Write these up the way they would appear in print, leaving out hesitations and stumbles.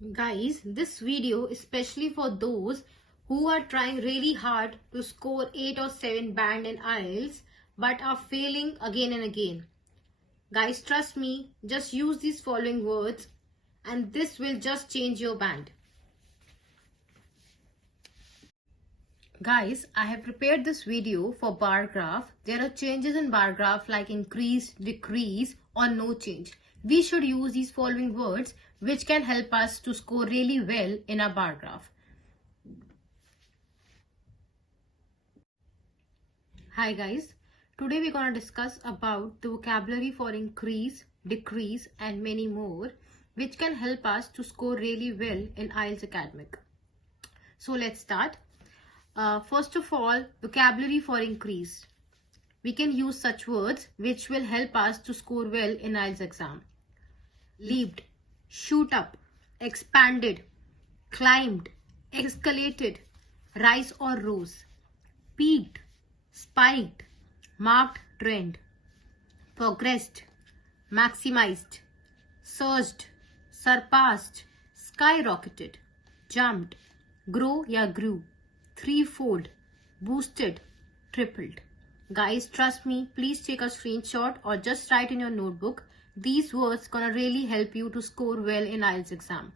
Guys, this video is especially for those who are trying really hard to score 8 or 7 band in IELTS but are failing again and again. Guys, trust me, just use these following words and this will just change your band. Guys, I have prepared this video for bar graph. There are changes in bar graph like increase, decrease or no change. We should use these following words which can help us to score really well in a bar graph. Hi guys, today we're going to discuss about the vocabulary for increase, decrease and many more which can help us to score really well in IELTS Academic. So let's start. First of all, vocabulary for increase. We can use such words which will help us to score well in IELTS exam. Leaped, shoot up, expanded, climbed, escalated, rise or rose, peaked, spiked, marked trend, progressed, maximized, surged, surpassed, skyrocketed, jumped, grow ya grew, threefold, boosted, tripled. Guys, trust me, please take a screenshot or just write in your notebook. These words gonna really help you to score well in IELTS exam.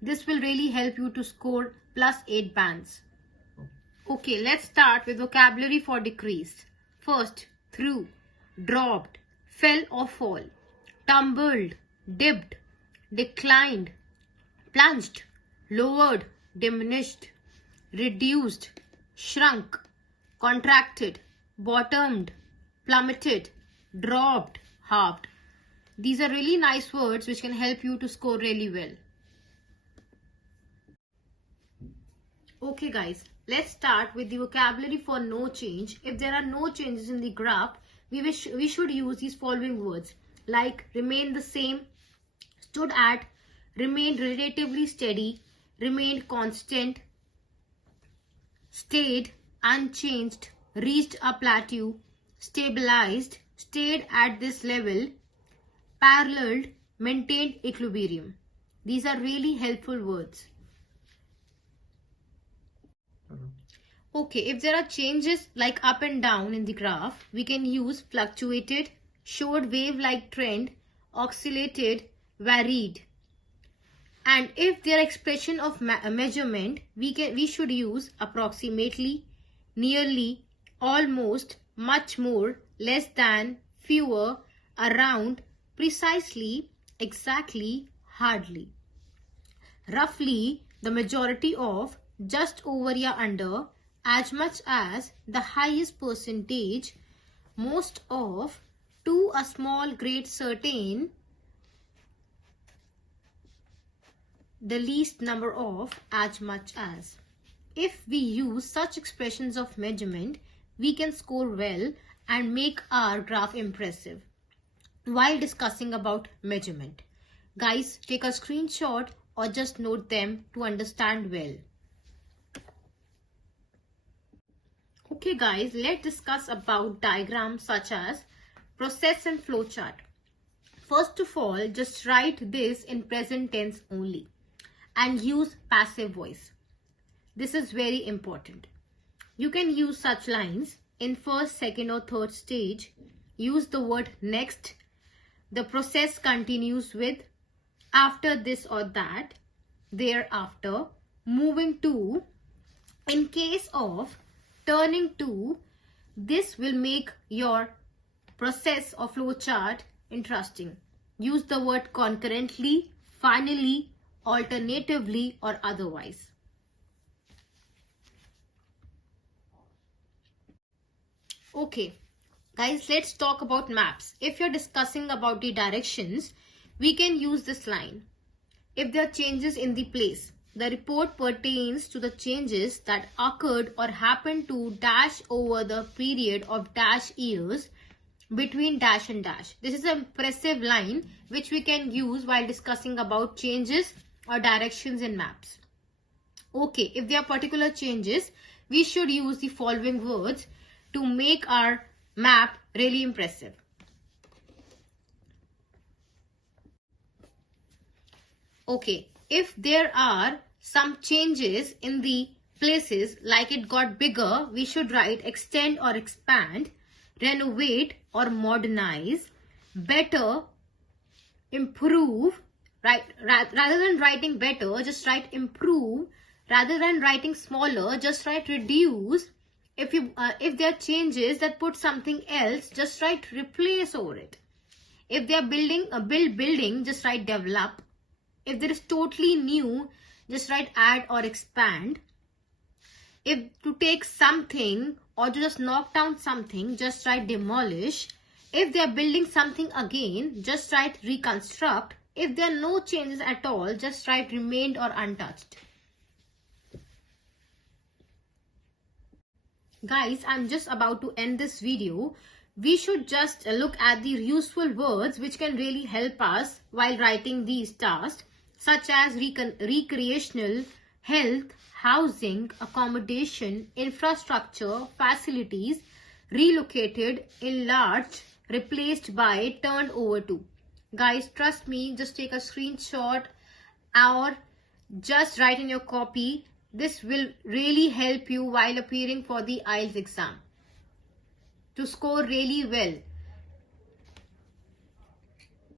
This will really help you to score +8 bands. Okay, let's start with vocabulary for decrease. First, through, dropped, fell or fall, tumbled, dipped, declined, plunged, lowered, diminished, reduced, shrunk, contracted, bottomed, plummeted, dropped, halved. These are really nice words which can help you to score really well. Okay guys, let's start with the vocabulary for no change. If there are no changes in the graph, we should use these following words like remain the same, stood at, remained relatively steady, remained constant, stayed, unchanged, reached a plateau, stabilized, stayed at this level, paralleled, maintained equilibrium. These are really helpful words. Okay, if there are changes like up and down in the graph, we can use fluctuated, showed wave-like trend, oscillated, varied. And if there are expression of measurement, we should use approximately, nearly, almost, much more, less than, fewer, around, precisely, exactly, hardly. Roughly, the majority of, just over ya under, as much as, the highest percentage, most of, to a small great certain, the least number of, as much as. If we use such expressions of measurement, we can score well and make our graph impressive while discussing about measurement. Guys, take a screenshot or just note them to understand well. Okay guys, let's discuss about diagrams such as process and flowchart. First of all, just write this in present tense only and use passive voice. This is very important. You can use such lines in first, second or third stage. Use the word next. The process continues with after this or that, thereafter, moving to, in case of, turning to. This will make your process or flowchart interesting. Use the word concurrently, finally, alternatively or otherwise. Okay, guys, let's talk about maps. If you're discussing about the directions, we can use this line. If there are changes in the place, the report pertains to the changes that occurred or happened to dash over the period of dash years between dash and dash. This is an impressive line which we can use while discussing about changes or directions in maps. Okay, if there are particular changes, we should use the following words to make our map really impressive. Okay, if there are some changes in the places, like it got bigger, we should write extend or expand, renovate or modernize, better, improve, right? Rather than writing better, just write improve. Rather than writing smaller, just write reduce. If there are changes that put something else, just write replace over it. If they are building, just write develop. If there is totally new, just write add or expand. If to take something or to just knock down something, just write demolish. If they are building something again, just write reconstruct. If there are no changes at all, just write remained or untouched. Guys, I'm just about to end this video. We should just look at the useful words which can really help us while writing these tasks, such as recreational, health, housing, accommodation, infrastructure, facilities, relocated, enlarged, replaced by, turned over to. Guys, trust me, just take a screenshot or just write in your copy. This will really help you while appearing for the IELTS exam to score really well.